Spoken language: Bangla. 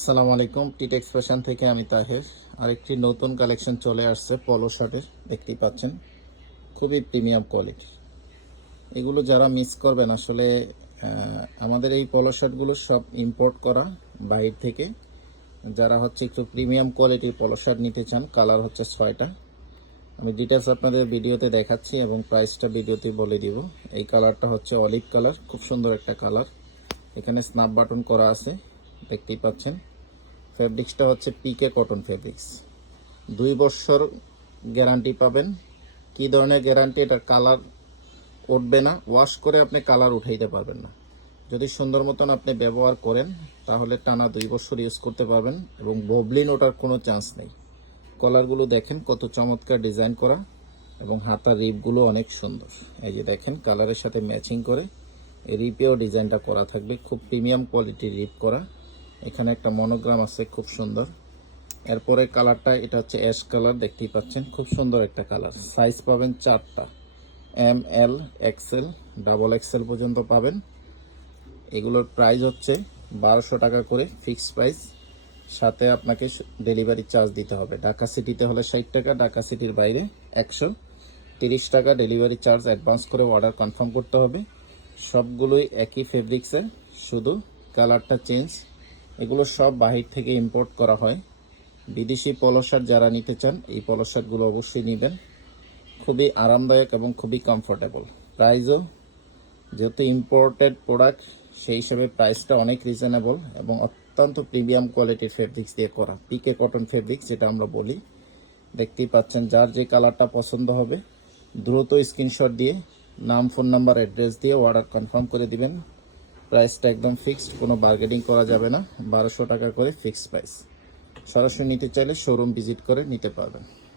আসসালামু আলাইকুম। টিটেক্স ফ্যাশন থেকে আমি তাহের। আরেকটি নতুন কালেকশন চলে আসছে পলো শার্টের, দেখতেই পাচ্ছেন খুবই প্রিমিয়াম কোয়ালিটি। এগুলো যারা মিস করবেন আসলে আমাদের এই পলো শার্টগুলো সব ইম্পোর্ট করা বাইরে থেকে। যারা হচ্ছে একটু প্রিমিয়াম কোয়ালিটির পলো শার্ট নিতে চান, কালার হচ্ছে 6টা। আমি ডিটেলস আপনাদের ভিডিওতে দেখাচ্ছি এবং প্রাইসটা ভিডিওতে বলে দিব। এই কালারটা হচ্ছে অলিভ কালার, খুব সুন্দর একটা কালার। এখানে স্ন্যাপ বাটন করা আছে, দেখতেই পাচ্ছেন। ফেব্রিক্সটা হচ্ছে পিকে কটন ফেব্রিক্স। 2 বছর গ্যারান্টি পাবেন। কি ধরনের গ্যারান্টি? এটার কালার উঠবে না, ওয়াশ করে আপনি কালার উঠাইতে পারবেন না। যদি সুন্দর মতন আপনি ব্যবহার করেন তাহলে টানা 2 বছর ইউজ করতে পারবেন এবং ববলিন ওঠার কোনো চান্স নেই। কলারগুলো দেখেন কত চমৎকার ডিজাইন করা এবং হাতার রিপগুলো অনেক সুন্দর। এই যে দেখেন কালারের সাথে ম্যাচিং করে এই রিপেও ডিজাইনটা করা থাকবে, খুব প্রিমিয়াম কোয়ালিটির রিপ করা। এখানে একটা মনোগ্রাম আছে, খুব সুন্দর। এরপরে কালারটা এটা হচ্ছে অ্যাশ কালার, দেখতেই পাচ্ছেন খুব সুন্দর একটা কালার। সাইজ পাবেন 4টা, এম, এল, এক্সেল, ডাবল এক্সেল পর্যন্ত পাবেন। এগুলোর প্রাইস হচ্ছে 1200 টাকা করে ফিক্সড প্রাইস। সাথে আপনাকে ডেলিভারি চার্জ দিতে হবে। ঢাকা সিটিতে হলে 60 টাকা, ঢাকা সিটির বাইরে 130 টাকা ডেলিভারি চার্জ অ্যাডভান্স করে অর্ডার কনফার্ম করতে হবে। সবগুলোই একই ফেব্রিক্সের, শুধু কালারটা চেঞ্জ। এগুলো সব বাহির থেকে ইম্পোর্ট করা হয়। বিদেশি পলো শার্ট যারা নিতে চান এই পলো শার্টগুলো অবশ্যই নেবেন। খুবই আরামদায়ক এবং খুবই কমফোর্টেবল। প্রাইসও যেহেতু ইম্পোর্টেড প্রোডাক্ট, সেই হিসেবে প্রাইসটা অনেক রিজনেবল এবং অত্যন্ত প্রিমিয়াম কোয়ালিটির ফেব্রিক্স দিয়ে করা, পিকে কটন ফেব্রিক্স যেটা আমরা বলি। দেখতেই পাচ্ছেন, যার যে কালারটা পছন্দ হবে দ্রুত স্ক্রিনশট দিয়ে নাম, ফোন নাম্বার, অ্যাড্রেস দিয়ে অর্ডার কনফার্ম করে দিবেন। প্রাইসটা একদম ফিক্সড, কোনো বার্গেনিং করা যাবে না। 1200 টাকা করে ফিক্সড প্রাইস। সরাসরি নিতে চাইলে শোরুম ভিজিট করে নিতে পারবেন।